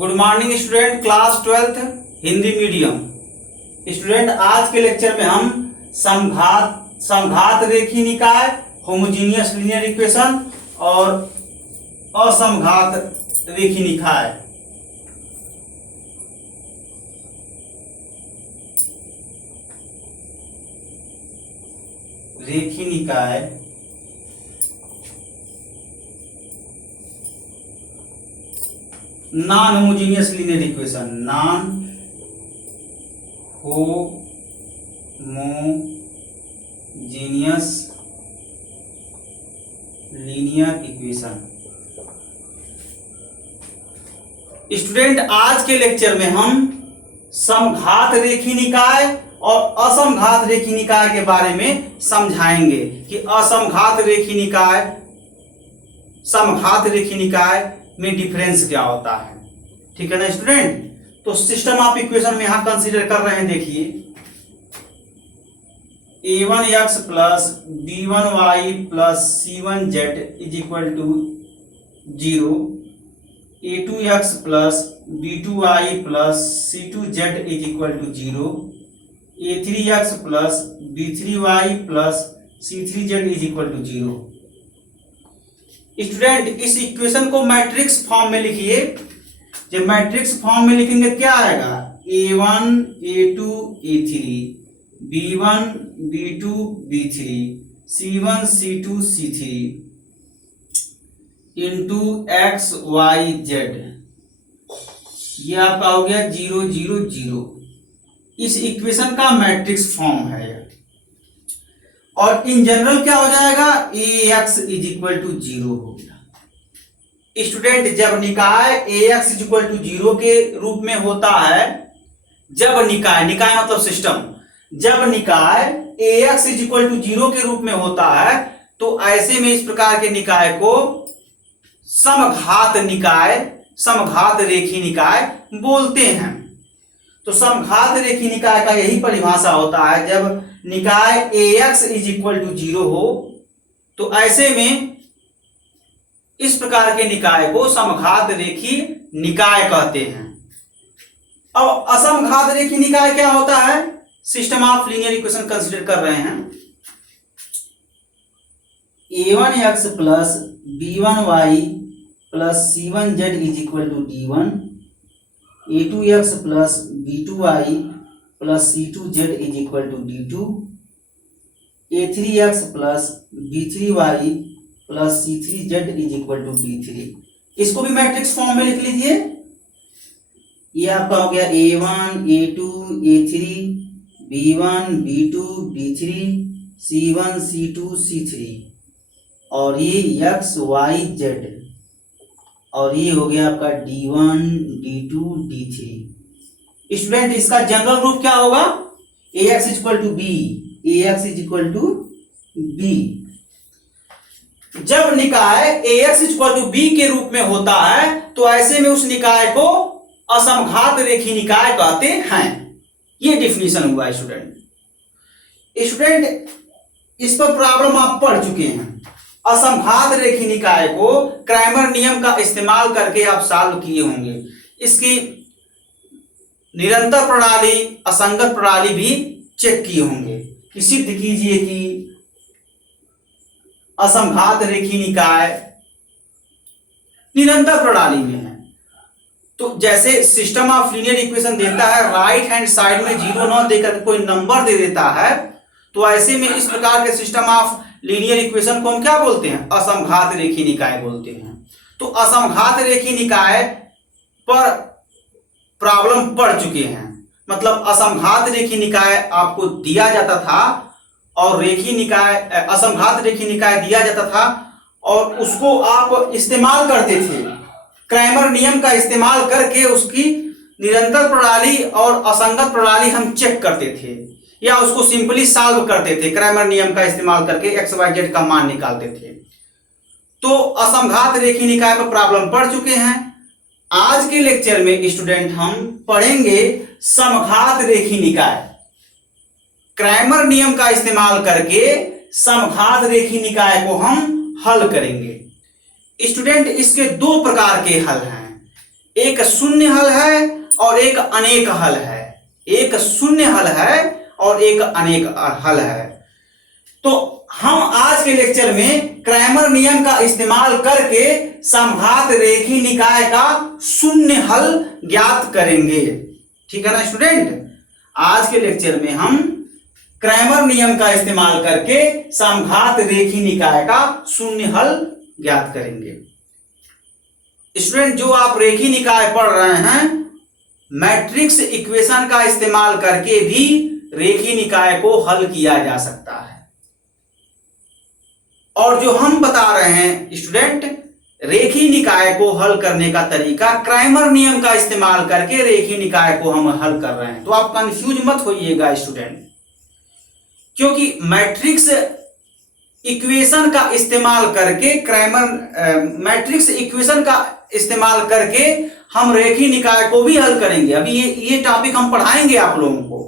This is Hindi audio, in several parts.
Good morning student, class 12th Hindi medium student. आज के लेक्चर में हम समघात रेखीय निकाय, होमोजीनियस लीनियर इक्वेशन और असमघात रेखीय निकाय non homogeneous linear equation student, आज के लेक्चर में हम समघात रेखीय निकाय और असमघात रेखीय निकाय के बारे में समझाएंगे कि असमघात रेखीय निकाय समघात रेखीय निकाय में डिफरेंस क्या होता है। ठीक है ना स्टूडेंट। तो सिस्टम ऑफ इक्वेशन में यहां कंसीडर कर रहे हैं, देखिए a1x plus b1y plus c1z is equal to 0, a2x plus b2y plus c2z is equal to 0, a3x plus b3y plus c3z is equal to 0। Student, इस इक्वेशन को मैट्रिक्स फॉर्म में लिखिए। जब मैट्रिक्स फॉर्म में लिखेंगे क्या आएगा, a1 a2 a3, b1 b2 b3, c1 c2 c3 into x y z। ये आपका हो गया 0 0 0। इस इक्वेशन का मैट्रिक्स फॉर्म है। और इन जनरल क्या हो जाएगा, ax इज इक्वल टू 0 हो गया। स्टूडेंट, जब निकाय ax इज इक्वल टू 0 के रूप में होता है, जब निकाय मतलब सिस्टम, जब निकाय ax इज इक्वल टू 0 के रूप में होता है तो ऐसे में इस प्रकार के निकाय को समघात निकाय, समघात रेखीय निकाय बोलते हैं। तो समघात रेखीय निकाय का यही परिभाषा होता है, जब निकाय ax इज इक्वल टू 0 हो तो ऐसे में इस प्रकार के निकाय को समघात रेखीय निकाय कहते हैं। अब असमघात रेखीय निकाय क्या होता है, system of linear equation consider कर रहे हैं। a1x plus b1y plus c1z is equal to d1, a2x plus b2y plus c2z is equal to d2, a3x plus b3y plus c3z is equal to d3। इसको भी मैट्रिक्स फॉर्म में लिख लीजिए। ये आपका हो गया a1 a2 a3, b1 b2 b3, c1 c2 c3 और ये x y z और ये हो गया आपका d1 d2 d3। स्टूडेंट, इसका जनरल रूप क्या होगा, ax is equal to b, ax is equal to b। जब निकाय ax is equal to b के रूप में होता है तो ऐसे में उस निकाय को असमघात रेखीय निकाय कहते हैं। ये डिफिनीशन हुआ स्टूडेंट। इस पर प्रॉब्लम आप पढ़ चुके हैं। असमघात रेखीय निकाय को क्रैमर नियम का इस्तेमाल करके आप सॉल्व किए होंगे। इसकी निरंतर प्रणाली, असंगत प्रणाली भी चेक किए होंगे कि सिद्ध कीजिए कि असमघात रेखीय निकाय निरंतर प्रणाली में है। तो जैसे सिस्टम ऑफ लीनियर इक्वेशन देता है, राइट हैंड साइड में 0 न देकर कोई नंबर दे देता है, तो ऐसे में इस प्रकार के सिस्टम ऑफ लीनियर इक्वेशन को हम क्या बोलते हैं, असमघात रेखीय निकाय बोलते हैं। तो असमघात रेखीय निकाय पर प्रॉब्लम पढ़ चुके हैं। मतलब असमघात रेखीय निकाय आपको दिया जाता था और रेखीय निकाय, असमघात रेखीय निकाय दिया जाता था और उसको आप इस्तेमाल करते थे। क्रैमर नियम का इस्तेमाल करके उसकी निरंतर प्रणाली और असंगत प्रणाली हम चेक करते थे या उसको सिंपली सॉल्व करते थे। क्रैमर नियम का इस्तेमाल करके x y z का मान निकालते थे। तो असमघात रेखीय निकाय पर प्रॉब्लम पढ़ चुके हैं। आज के लेक्चर में स्टूडेंट हम पढ़ेंगे समघात रेखीय निकाय। क्रैमर नियम का इस्तेमाल करके समघात रेखीय निकाय को हम हल करेंगे। स्टूडेंट, इसके दो प्रकार के हल हैं। एक शून्य हल है और एक अनेक हल है। एक शून्य हल है और एक अनेक हल है। तो हम आज के लेक्चर में क्रैमर नियम का इस्तेमाल करके समघात रेखीय निकाय का शून्य हल ज्ञात करेंगे। ठीक है ना स्टूडेंट, आज के लेक्चर में हम क्रैमर नियम का इस्तेमाल करके समघात रेखीय निकाय का शून्य हल ज्ञात करेंगे। स्टूडेंट, जो आप रेखीय निकाय पढ़ रहे हैं, मैट्रिक्स इक्वेशन का इस्तेमाल करके भी रेखीय निकाय को हल किया जा सकता है। और जो हम बता रहे हैं स्टूडेंट, रेखीय निकाय को हल करने का तरीका क्रैमर नियम का इस्तेमाल करके रेखीय निकाय को हम हल कर रहे हैं। तो आप कंफ्यूज मत होइएगा स्टूडेंट, क्योंकि मैट्रिक्स इक्वेशन का इस्तेमाल करके मैट्रिक्स इक्वेशन का इस्तेमाल करके हम रेखीय निकाय को भी हल करेंगे। अभी ये टॉपिक हम पढ़ाएंगे आप लोगों को।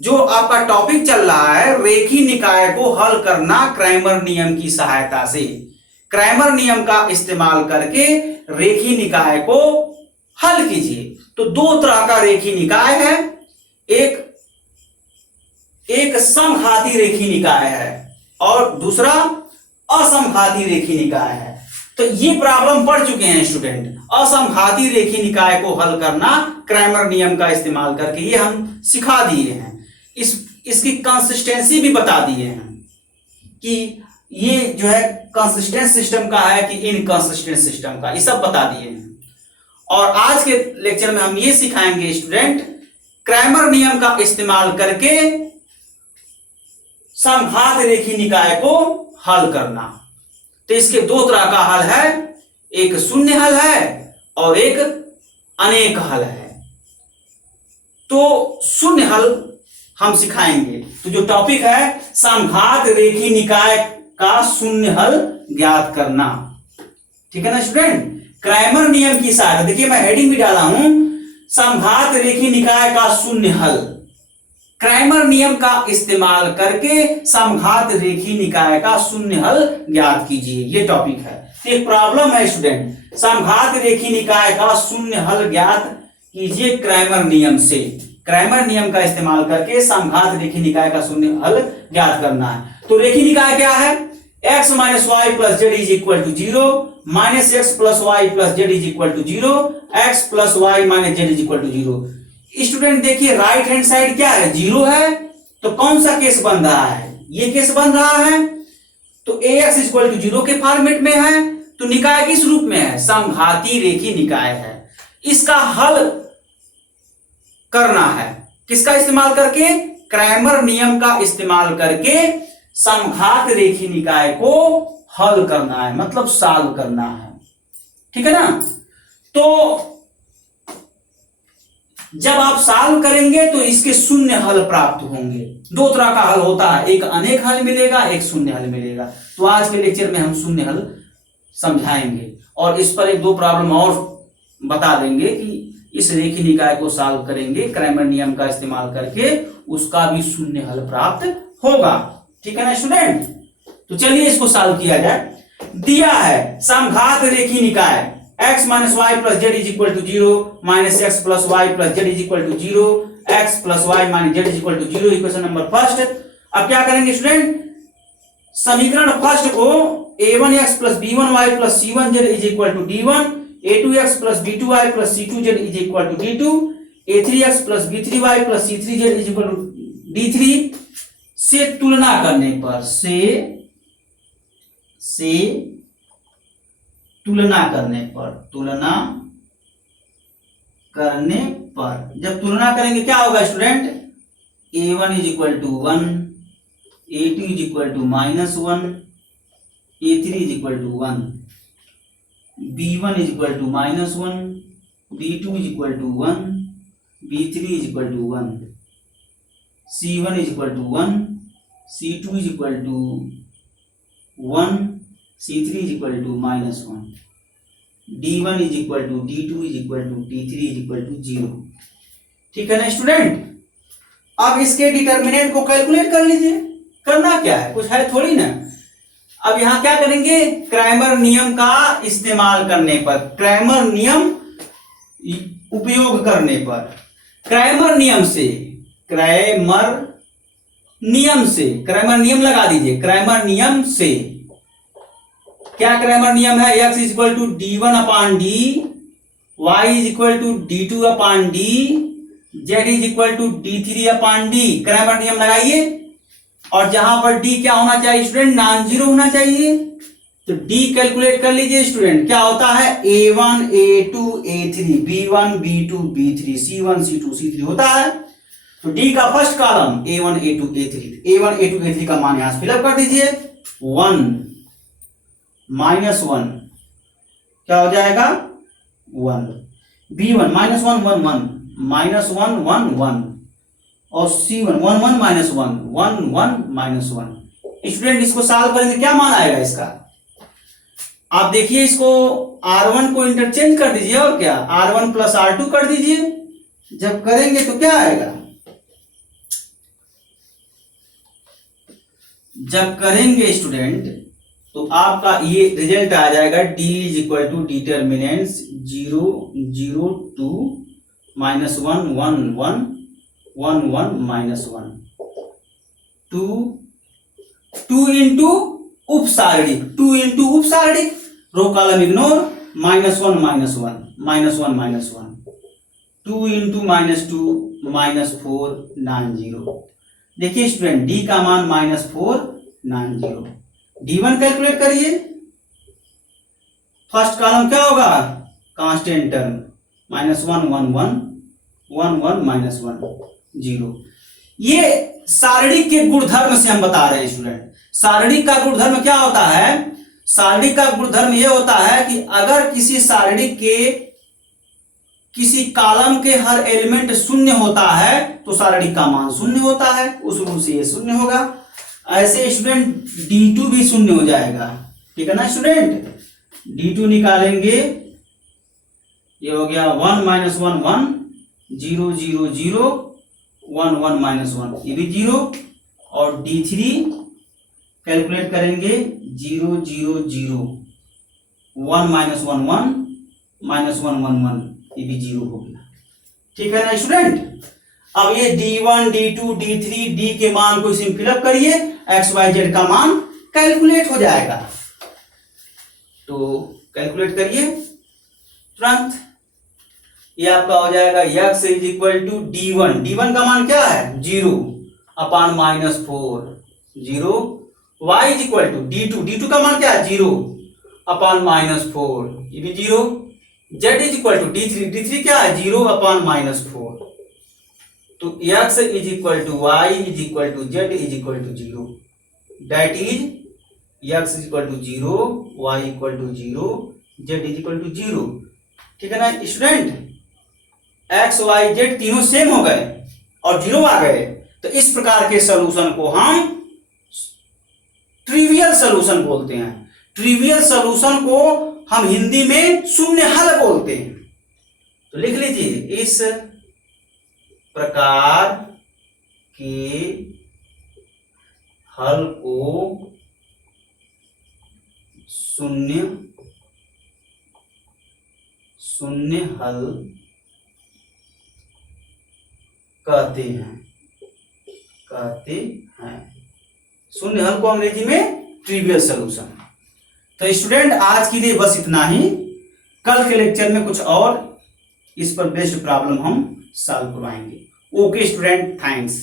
जो आपका टॉपिक चल रहा है रेखीय निकाय को हल करना क्रैमर नियम की सहायता से। क्रैमर नियम का इस्तेमाल करके रेखीय निकाय को हल कीजिए। तो दो तरह का रेखीय निकाय है, एक समघाती रेखीय निकाय है और दूसरा असमघाती रेखीय निकाय है। तो ये प्रॉब्लम पढ़ चुके हैं स्टूडेंट। असमघाती रेखीय निकाय को हल करना क्रैमर नियम का इस्तेमाल करके, ये हम सिखा दिए हैं। इसकी कंसिस्टेंसी भी बता दिए हैं कि ये जो है कंसिस्टेंट सिस्टम का है कि इनकंसिस्टेंट सिस्टम का, ये सब बता दिए हैं। और आज के लेक्चर में हम ये सिखाएंगे स्टूडेंट, क्रैमर नियम का इस्तेमाल करके समघात रेखीय निकाय को हल करना। तो इसके दो तरह का हल है, एक शून्य हल है और एक अनेक हल है। तो शून्य हल हम सिखाएंगे। तो जो टॉपिक है समघात रेखीय निकाय का शून्य हल ज्ञात करना। ठीक है ना स्टूडेंट, क्रैमर नियम की सहायता, देखिए मैं हेडिंग भी डाला हूं, समघात रेखीय निकाय का शून्य हल। क्रैमर नियम का इस्तेमाल करके समघात रेखीय निकाय का शून्य हल ज्ञात कीजिए, ये टॉपिक है। तो एक प्रॉब्लम है स्टूडेंट, समघात रेखीय निकाय का शून्य हल ज्ञात कीजिए क्रैमर नियम से। क्रैमर नियम का इस्तेमाल करके समघात रेखीय निकाय का शून्य हल ज्ञात करना है। तो रेखीय निकाय क्या है? x minus y plus z is equal to 0, minus x plus y plus z is equal to 0, x plus y minus z is equal to 0। Student देखिए राइट हैंड साइड क्या है? 0 है। तो कौन सा केस बन रहा है? ये केस बन रहा है। तो ax इक्वल टू 0 के फॉर्मेट में है। तो निकाय किस रूप में है? समघाती रेखीय निकाय है। इसका हल करना है किसका इस्तेमाल करके? क्रैमर नियम का इस्तेमाल करके समघात रेखीय निकाय को हल करना है, मतलब सॉल्व करना है। ठीक है ना? तो जब आप सॉल्व करेंगे तो इसके शून्य हल प्राप्त होंगे। दो तरह का हल होता है, एक अनेक हल मिलेगा, एक शून्य हल मिलेगा। तो आज के लेक्चर में हम शून्य हल समझाएंगे और इस पर एक दो प्रॉब्लम और बता देंगे कि इस रेखीय निकाय को सॉल्व करेंगे क्रैमर नियम का इस्तेमाल करके, उसका भी शून्य हल प्राप्त होगा। ठीक है ना स्टूडेंट? तो चलिए इसको सॉल्व किया जाए। दिया है समघात रेखीय निकाय x minus y plus z is equal to 0, minus x plus y plus z is equal to 0, x plus y minus z is equal to 0, equation number first. अब क्या करेंगे स्टूडेंट? समीकरण फर्स्ट को a1x plus b1y plus c1z is equal to d1, a2x plus b2y plus c2z is equal to d2, a3x plus b3y plus c3z is equal to d3 से तुलना करने पर तुलना करने पर जब तुलना करेंगे क्या होगा student? a1 is equal to 1, a2 is equal to -1, a3 is equal to 1, b1 is equal to -1, b2 is equal to 1, b3 is equal to 1, c1 is equal to 1, c2 is equal to 1, c3 is equal to -1, d1 is equal to d2 is equal to d3 is equal to 0। ठीक है ना स्टूडेंट? अब इसके डिटर्मिनेंट को कैलकुलेट कर लीजिए। करना क्या है? कुछ है थोड़ी ना। अब यहां क्या करेंगे? क्रैमर नियम का इस्तेमाल करने पर, क्रैमर नियम उपयोग करने पर, क्रैमर नियम से, क्रैमर नियम लगा दीजिए, क्रैमर नियम से। क्या क्रैमर नियम है? x is equal to d1 upon D, y is equal to d2 upon D, z is equal to d3 upon D. Cramer नियम लगाइए, और जहां पर d क्या होना चाहिए स्टूडेंट? नॉन जीरो होना चाहिए। तो d कैलकुलेट कर लीजिए स्टूडेंट, क्या होता है? a1 a2 a3 b1 b2 b3 c1 c2 c3 होता है। तो d का first column a1 a2 a3 का मान यहां से फिलअप कर दीजिए। 1 -1 क्या हो जाएगा? 1। b1 -1 1 1 -1 1 1 और c1 1 1 -1 1 1 -1। स्टूडेंट इसको सॉल्व करेंगे, क्या मान आएगा इसका? आप देखिए, इसको R1 को इंटरचेंज कर दीजिए, और क्या R1 प्लस R2 कर दीजिए। जब करेंगे तो क्या आएगा? जब करेंगे स्टूडेंट तो आपका ये रिजल्ट आ जाएगा, d is equal to determinants 0 0 2 -1 1 1 1 1 -1 2 into उपसारणिक, 2 इंटू उपसारणिक, रो कॉलम इग्नोर, -1 -1 -1 -1 2 इंटू -2 -4 90। देखिए स्टूडेंट, d का मान -4 90। d1 कैलकुलेट करिए। फर्स्ट कॉलम क्या होगा? Constant term, -1 1 1 1 1 -1 0। ये सारणिक के गुणधर्म से हम बता रहे हैं स्टूडेंट। सारणिक का गुणधर्म क्या होता है? सारणिक का गुणधर्म यह होता है कि अगर किसी सारणिक के किसी कॉलम के हर एलिमेंट शून्य होता है तो सारणिक का मान शून्य होता है, उस रूल से ये शून्य होगा। ऐसे स्टूडेंट d2 भी शून्य हो जाएगा, ठीक है ना स्टूडेंट? d2 निकालेंगे, ये हो गया 1 -1 1 0 0 0 1 1 -1, ये भी 0। और d3 कैलकुलेट करेंगे 0 0 0 1 -1 1 -1 1 1, ये भी 0 हो गया, ठीक है ना स्टूडेंट? अब ये d1 d2 d3 d के मान को इसमें फिलअप करिए, x y z का मान कैलकुलेट हो जाएगा। तो कैलकुलेट करिए तुरंत, ये आपका हो जाएगा x is equal to d1 का मान क्या है? 0 upon -4 0। y is equal to d2 का मान क्या है? 0 अपॉन -4, ये भी 0। z is equal to d3 क्या है? 0 अपॉन -4। तो x is equal to y is equal to z is equal to 0। That is x is equal to 0, y equal to 0, z is equal to 0, ठीक है ना स्टूडेंट? x y z तीनों सेम हो गए और 0 आ गए। तो इस प्रकार के सॉल्यूशन को हम ट्रिवियल सॉल्यूशन बोलते हैं। ट्रिवियल सॉल्यूशन को हम हिंदी में शून्य हल बोलते हैं। तो लिख लीजिए, इस प्रकार के हल को शून्य हल कहते हैं। शून्य हल को अंग्रेजी में ट्रिवियल सॉल्यूशन। तो स्टूडेंट, आज के लिए बस इतना ही। कल के लेक्चर में कुछ और इस पर बेस्ड प्रॉब्लम हम सॉल्व करवाएंगे। Okay student, thanks.